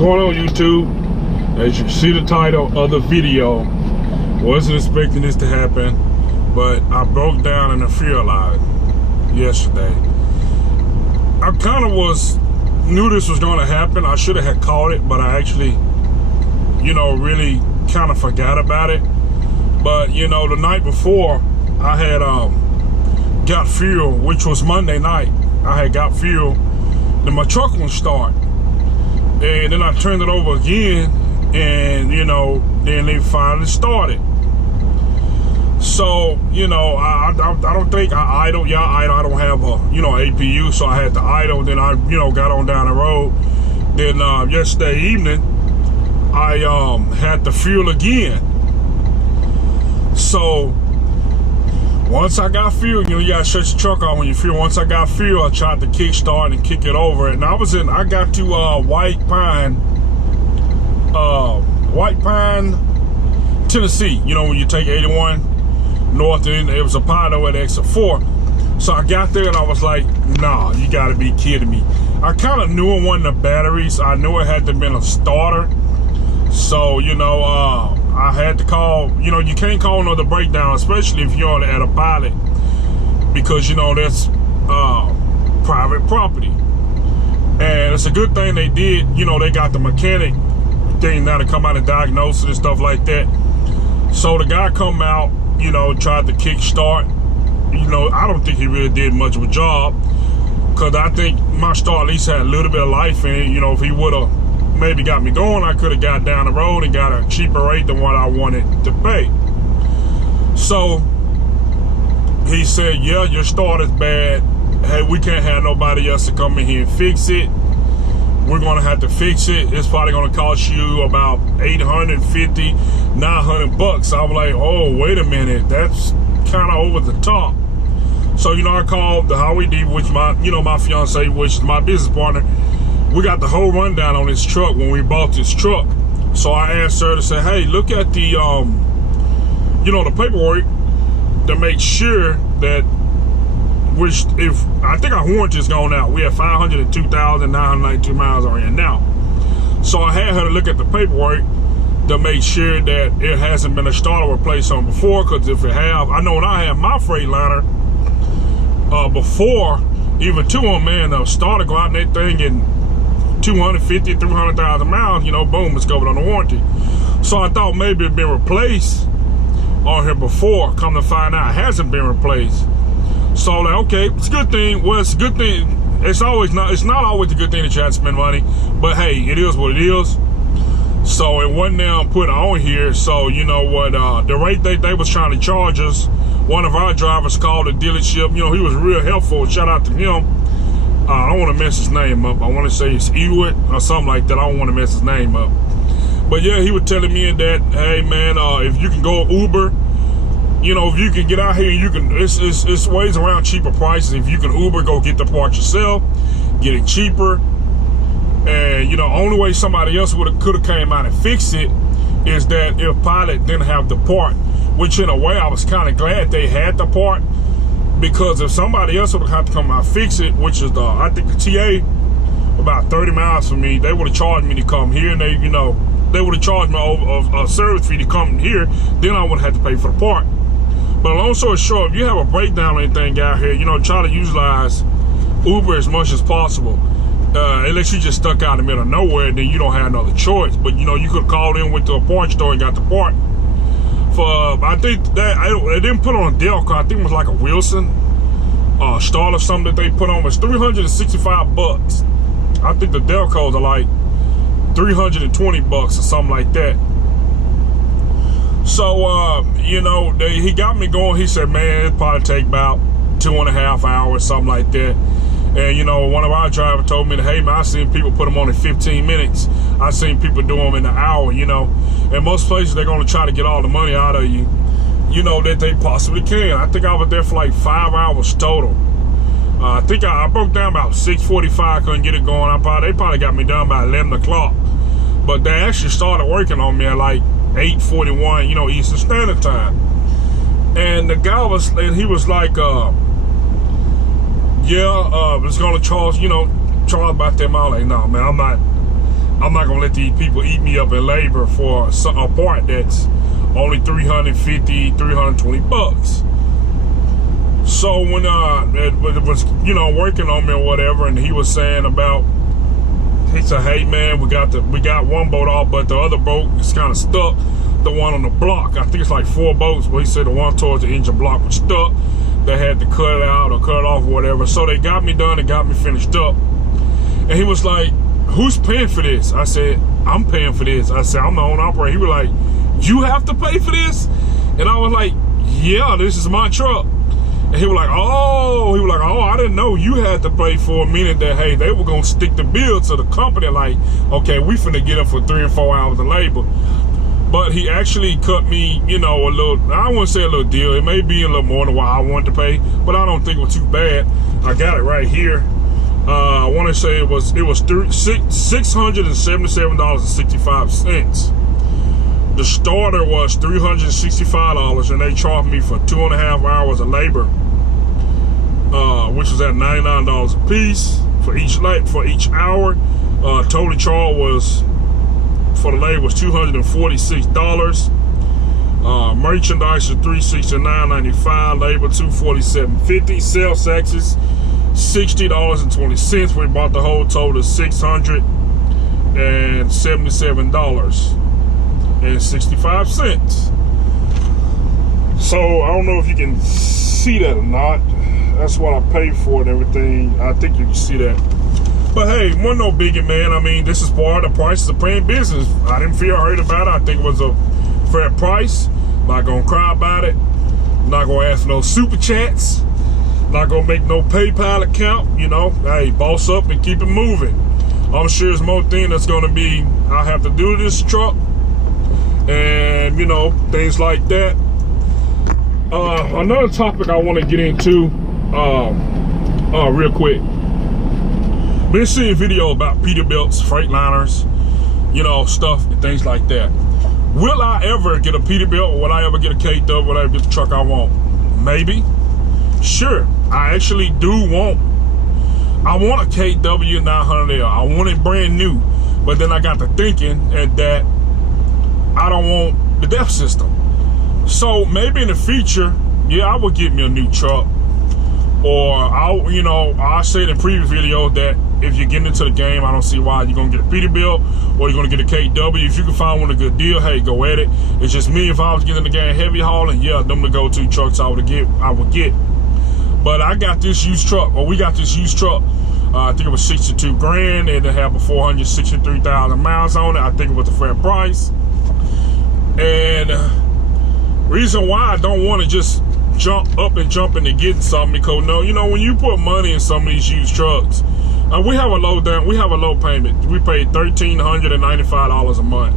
going on, YouTube? As you see the title of the video, wasn't expecting this to happen, but I broke down in a fuel line yesterday. I kind of knew this was going to happen. I should have had caught it, but I actually, really kind of forgot about it. But, the night before, I had got fuel, which was Monday night. I had got fuel, then my truck wouldn't start. And then I turned it over again, and, then they finally started. So, I don't think I idle. Yeah, I don't have a, APU, so I had to idle. Then I, got on down the road. Then yesterday evening, I had to fuel again. So once I got fuel, you gotta shut your truck off when you fuel. Once I got fuel, I tried to kickstart and kick it over. And I got to White Pine, Tennessee. When you take 81 north, and it was a Pino at exit 4. So I got there and I was like, nah, you gotta be kidding me. I kind of knew it wasn't the batteries. I knew it had to have been a starter. So, I had to call, you can't call another breakdown, especially if you're at a pilot, because, that's private property. And it's a good thing they did, they got the mechanic thing now to come out and diagnose it and stuff like that. So the guy come out, tried to kickstart. I don't think he really did much of a job, because I think my start at least had a little bit of life in it. If he would have maybe got me going, I could have got down the road and got a cheaper rate than what I wanted to pay. So he said, yeah, your start is bad. Hey, we can't have nobody else to come in here and fix it. We're gonna have to fix it. It's probably gonna cost you about $850, $900. I was like, oh, wait a minute, that's kind of over the top. So I called the Highway D, which my fiance, which is my business partner. We got the whole rundown on this truck when we bought this truck. So I asked her to say, hey, look at the the paperwork to make sure that, which if I think our warranty is gone out. We have 502,992 miles on here now. So I had her to look at the paperwork to make sure that it hasn't been a starter replaced on before, because if it have, I know when I had my freightliner before, even two on, man, the starter go out and that thing in 250, 300,000 miles, boom, it's covered on the warranty. So I thought maybe it'd been replaced on here before. Come to find out, it hasn't been replaced. So like, okay, it's a good thing. Well, it's a good thing. It's not always a good thing that you have to spend money, but hey, it is what it is. So it wasn't now put on here. So you know what, the rate they was trying to charge us, one of our drivers called the dealership. He was real helpful. Shout out to him. I don't want to mess his name up. I want to say it's Ewart or something like that. I don't want to mess his name up. But yeah, he was telling me that, hey man, if you can go Uber, if you can get out here, you can. It's ways around cheaper prices. If you can Uber, go get the part yourself, get it cheaper. And only way somebody else could have came out and fixed it is that if Pilot didn't have the part. Which in a way, I was kind of glad they had the part. Because if somebody else would have to come out and fix it, which is I think the TA, about 30 miles from me, they would have charged me to come here, and they would have charged me a service fee to come here. Then I would have had to pay for the part. But long story short, if you have a breakdown or anything out here, try to utilize Uber as much as possible. Unless you just stuck out in the middle of nowhere, then you don't have another choice. But you could have called in, went to a parts store and got the part. I think that they didn't put on a Delco. I think it was like a Wilson start or something that they put on. Was $365. I think the Delcos are like $320 or something like that. So he got me going. He said, man, it'd probably take about 2.5 hours, something like that. And one of our drivers told me that, hey man, I seen people put them on in 15 minutes. I seen people do them in an hour. And most places they're gonna try to get all the money out of you, that they possibly can. I think I was there for like 5 hours total. I think I broke down about 6:45, couldn't get it going. They probably got me done by 11 o'clock. But they actually started working on me at like 8:41, Eastern Standard Time. And the guy was like, yeah, it's gonna charge, charge about that. I'm like, no, man, I'm not gonna let these people eat me up in labor for a part that's only $350, $320. So when it was, you know, working on me or whatever, and he was saying about, he said, hey man, we got one boat off, but the other boat is kind of stuck. The one on the block, I think it's like 4 boats, but he said the one towards the engine block was stuck. They had to cut it out or cut it off or whatever. So they got me done and got me finished up. And he was like, who's paying for this? I said, I'm paying for this. I said, I'm the owner operator. He was like, you have to pay for this? And I was like, yeah, this is my truck. And he was like, oh, I didn't know you had to pay for it, meaning that, hey, they were going to stick the bill to the company like, okay, we finna get them for 3 and 4 hours of labor. But he actually cut me, you know, a little, I wouldn't say a little deal. It may be a little more than what I wanted to pay, but I don't think it was too bad. I got it right here. I want to say it was $677.65. The starter was $365, and they charged me for 2.5 hours of labor, which was at $99 a piece for each hour. Total charge was for the labor was $246. Merchandise is $369.95. Labor $247.50. Sales taxes $60.20. We bought the whole total $677.65. So I don't know if you can see that or not. That's what I paid for and everything. I think you can see that. But hey, wasn't no biggie, man. I mean, this is part of the prices of paying business. I didn't feel hurt about it. I think it was a fair price. Not gonna cry about it. Not gonna ask for no super chats. Not gonna make no PayPal account. You know, hey, boss up and keep it moving. I'm sure there's more things that's gonna be, I have to do this truck. And, you know, things like that. Another topic I want to get into real quick. Been seeing videos about Peterbilts, Freightliners, you know, stuff and things like that. Will I ever get a Peterbilt, or will I ever get a KW, will I ever get the truck I want? Maybe. Sure. I actually I want a KW 900L. I want it brand new. But then I got to thinking that I don't want the DEF system. So maybe in the future, yeah, I would get me a new truck. Or I said in previous video that if you're getting into the game, I don't see why you're gonna get a Peterbilt or you're gonna get a KW. If you can find one a good deal, hey, go at it. It's just me, if I was getting in the game heavy hauling, yeah, them the go-to trucks I would get. But I got this used truck, or we got this used truck. I think it was 62 grand, and it had 463,000 miles on it. I think it was a fair price. And reason why I don't want to just jump into getting something, because when you put money in some of these used trucks, we have a low payment. We pay $1,395 a month.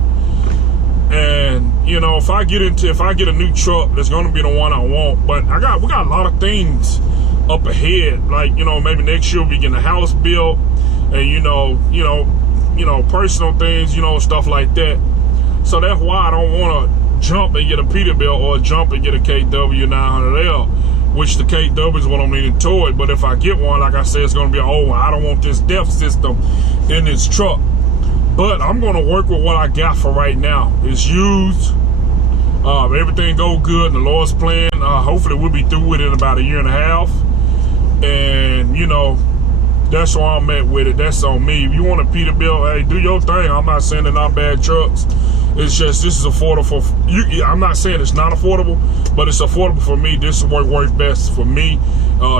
And if I get a new truck, that's gonna be the one I want. But we got a lot of things up ahead. Like, maybe next year we getting a house built, and personal things, stuff like that. So that's why I don't want to jump and get a Peterbilt or jump and get a KW 900L, which the KW is what I'm leaning toward. But if I get one, like I said, it's going to be an old one. I don't want this DEF system in this truck. But I'm going to work with what I got for right now. It's used. Everything go good in the Lord's plan. Hopefully we'll be through with it in about 1.5 years. And, that's where I'm at with it. That's on me. If you want a Peterbilt, hey, do your thing. I'm not saying they're not bad trucks. It's just, this is affordable for you. I'm not saying it's not affordable, but it's affordable for me. This is what works best for me.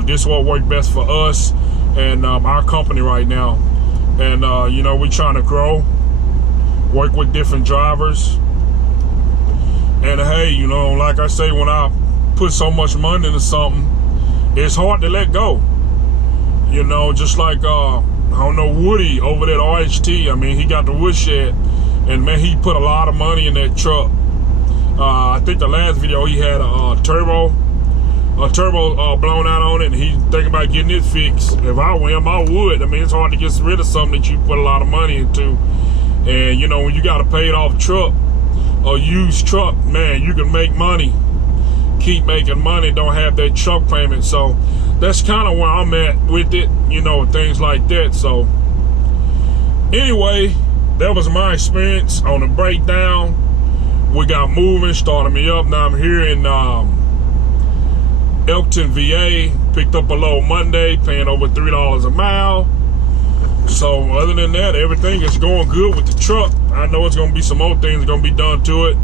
This is what works best for us and our company right now. And we're trying to grow, work with different drivers. And hey, like I say, when I put so much money into something, it's hard to let go. Just like Woody over there at RHT. I mean, he got the woodshed. And man, he put a lot of money in that truck. I think the last video he had a turbo blown out on it, and he's thinking about getting it fixed. If I were him, I would. I mean, it's hard to get rid of something that you put a lot of money into. And when you got a paid off truck, a used truck, man, you can make money. Keep making money, don't have that truck payment. So that's kind of where I'm at with it, things like that. So anyway, that was my experience on the breakdown. We got moving, started me up. Now I'm here in Elkton, VA. Picked up a load Monday, paying over $3 a mile. So other than that, everything is going good with the truck. I know it's going to be some more things going to be done to it.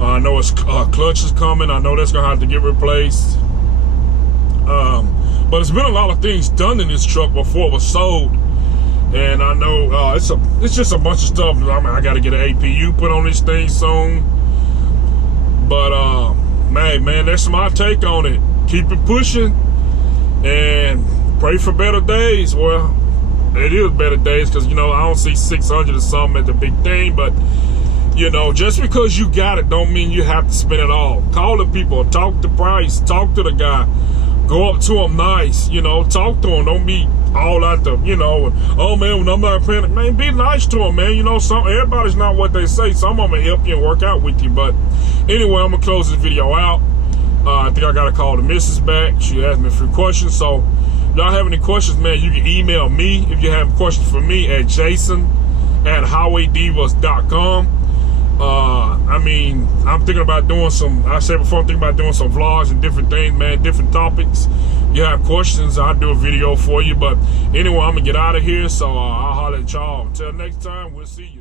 I know its clutch is coming. I know that's going to have to get replaced. But there's been a lot of things done in this truck before it was sold. And I know it's just a bunch of stuff. I got to get an APU put on this thing soon. But man, that's my take on it. Keep it pushing and pray for better days. Well, it is better days because, you know, I don't see 600 or something as a big thing. But, you know, just because you got it don't mean you have to spend it all. Call the people, talk the price, talk to the guy. Go up to him nice, you know, talk to him. Don't be all out the, you know, oh man, when I'm not paying it, man, be nice to him, man. You know, everybody's not what they say. Some of them will help you and work out with you. But anyway, I'm gonna close this video out. I think I gotta call the missus back. She asked me a few questions. So if y'all have any questions, man, you can email me if you have questions for me at jason@highwaydivas.com. I mean, I'm thinking about doing some, I said before, I'm thinking about doing some vlogs and different things, man, different topics. If you have questions, I'll do a video for you. But anyway, I'm going to get out of here. So I'll holler at y'all. Until next time, we'll see you.